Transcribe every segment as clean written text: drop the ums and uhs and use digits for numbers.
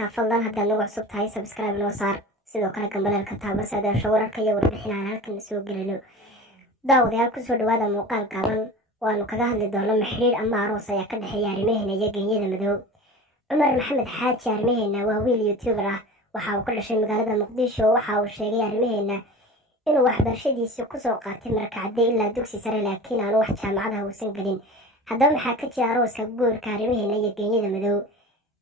markaa fadlan haddaad nagu cusub tahay subscribe noo saar sidoo kale gambaleelka taabo si aad hesho wararka iyo warbixinaan halkan soo gelino. daawadayaal kusoo dhawaada muuqaal gaaban waanu kaga hadli doono xiriir ama aroos ayaa ka dhexeeya arrimaheena iyo genyada madow. cumar maxamed xaaji arrimaheena waa wiil youtuber ah, waxa uu ka dhashay magaalada muqdisho. waxa uu sheegay arrimaheena inuu waxbarashadiisa kusoo qaatay markacadde ilaa dugsi sare laakiin aanu wax jaamacadaha uusan gelin. haddaba maxaa ka jira arooska guurka arrimaheena iyo genyada madow?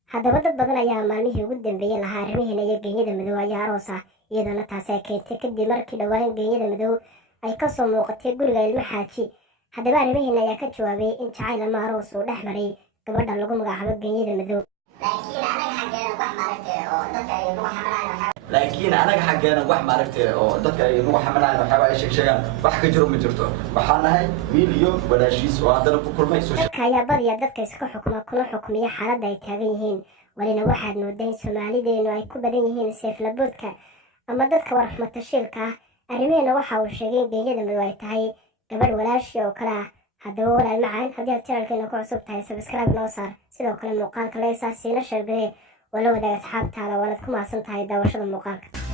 haddaba dad badan ayaa maalmihii ugu dambeeyey lahaa arrimaheena iyo genyada madow ayaa aroos ah, iyadoona taasi ay keentay kadib markii dhowaan genyada madow ay kasoo muuqatay guriga ilmo xaaji. haddaba arrimaheena ayaa ka jawaabay in jacayl ama aroos uu dhex maray gabadha lagu magacaabo genyada madow. laakiin anaga xaggeena wax maaragtay oo dadka ay ugu xamalayaan waxba ay sheegaan wax ka jiro ma jirto. waxaan nahay wiil iyo walaashiis oo haddana ku kulmay soo dadka ayaa badiya dadka iska xukuma kuna xukumiya xaaladda ay taagan yihiin. walina waxaad moodaa in soomaalideenu ay ku badan yihiin seeflaboodka ama dadka warxmatashiilka ah. arrimaheena waxa uu sheegay in genyada madow ay tahay gabadh walaashi oo kale ah. haddaba walaal macaan, haddii aad channelkeena ku cusub tahay subscribe noo saar, sidoo kale muuqaalka leesaar siina sheergaree wala wadaag asxaabtaada waanaad ku mahadsan tahay daawashada muuqaalka.